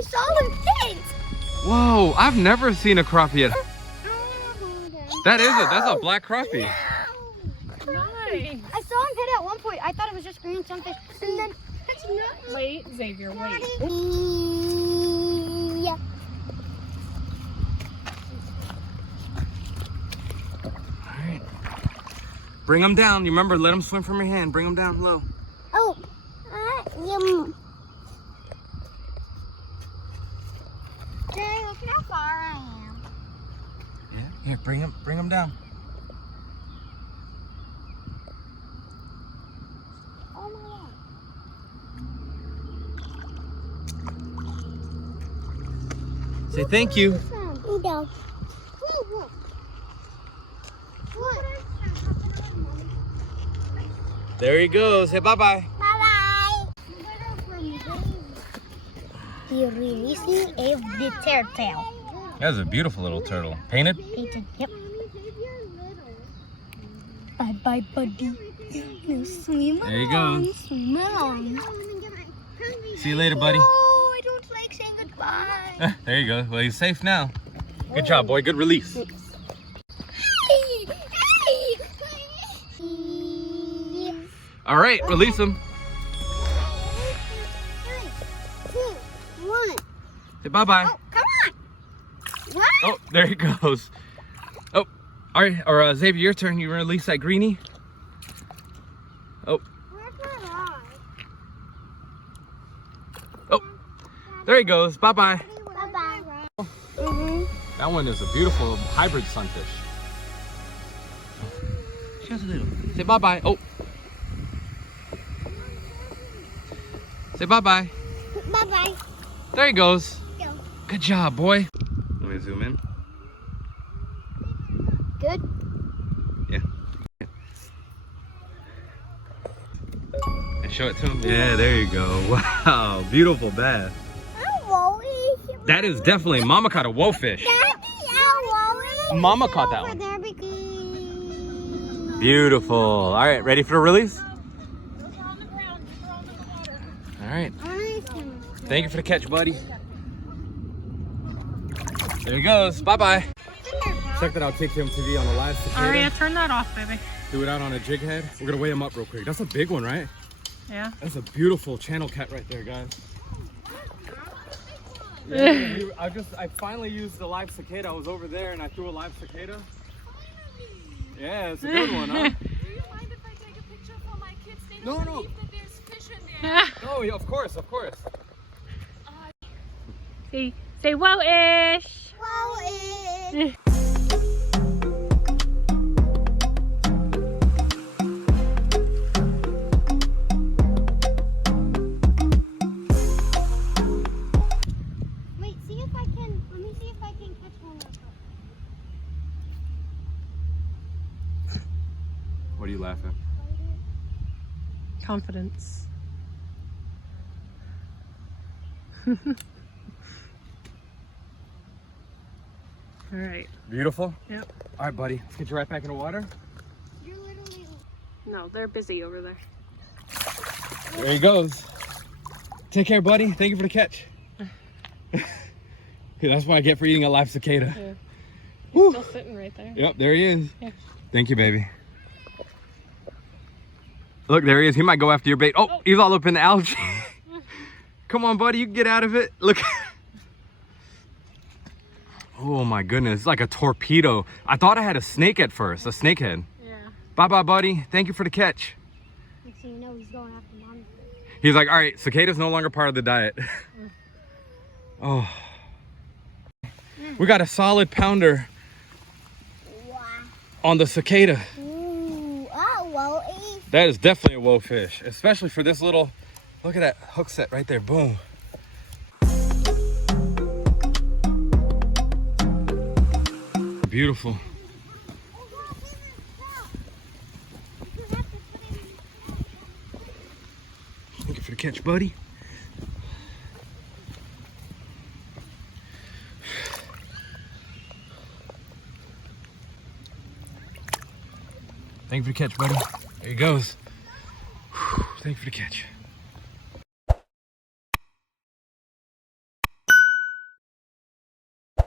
I saw him hit. Whoa, I've never seen a crappie yet. That's a black crappie. Nice. I saw him hit at one point. I thought it was just green sunfish. And then it's not. Wait, Xavier, wait. Yeah. Alright. Bring them down. You remember, let them swim from your hand. Bring them down low. Oh. Dang, look how far I am. Yeah. Here, bring them down. Oh my God. Say thank you. No. There he goes. Say bye-bye. Bye-bye. You're releasing the turtle. That's a beautiful little turtle. Painted? Painted, yep. Bye-bye, buddy. Now swim along. There you go. Swim along. See you later, buddy. No, I don't like saying goodbye. There you go. Well, he's safe now. Good job, boy. Good release. All right, release him. 3, 2, 1. Say bye-bye. Oh, come on. What? Oh, there he goes. Oh, all right. Or Xavier, your turn. You release that greenie. Oh. Where's my rod? Oh, there he goes. Bye-bye. Bye-bye. That one is a beautiful hybrid sunfish. Just a little. Say bye-bye. Oh. Say bye-bye. Bye-bye. There he goes. Go. Good job, boy. Let me zoom in. Good. Yeah. And show it to him. Yeah, there you go. Wow, beautiful bass. That is definitely, Mama caught a whoa-fish. Mama caught that one. Beautiful. All right, ready for the release? All right. Thank you for the catch, buddy. There he goes. Bye-bye. Check that out. Take him TV on the live cicada. Aria, turn that off, baby. Do it out on a jig head. We're gonna weigh him up real quick. That's a big one, right? Yeah. That's a beautiful channel cat right there, guys. Yeah, I finally used the live cicada. I was over there and I threw a live cicada. Yeah, it's a good one, huh? Do you mind if I take a picture for my kids? They No, don't no. believe that there's fish in there. Oh, yeah, of course, of course. Say whoa-ish. Whoa-ish. Wait, see if I can, let me see if I can catch one. What are you laughing at? Confidence. All right. Beautiful? Yep. All right, buddy. Let's get you right back in the water. You're literally... No, they're busy over there. There he goes. Take care, buddy. Thank you for the catch. That's what I get for eating a live cicada. Yeah. He's Woo. still sitting right there. Yep, there he is. Yeah. Thank you, baby. Look, there he is. He might go after your bait. Oh, he's all up in the algae. Come on, buddy. You can get out of it. Look. Oh, my goodness. It's like a torpedo. I thought I had a snake at first, a snakehead. Yeah. Bye-bye, buddy. Thank you for the catch. Next thing you know, he's going after mommy. He's like, all right, cicada's no longer part of the diet. Oh. We got a solid pounder on the cicada. Ooh, oh, That is definitely a whoa fish, especially for this little, look at that hook set right there, boom. Beautiful. Thank you for the catch, buddy. Thank you for the catch, buddy. There he goes. Thank you for the catch.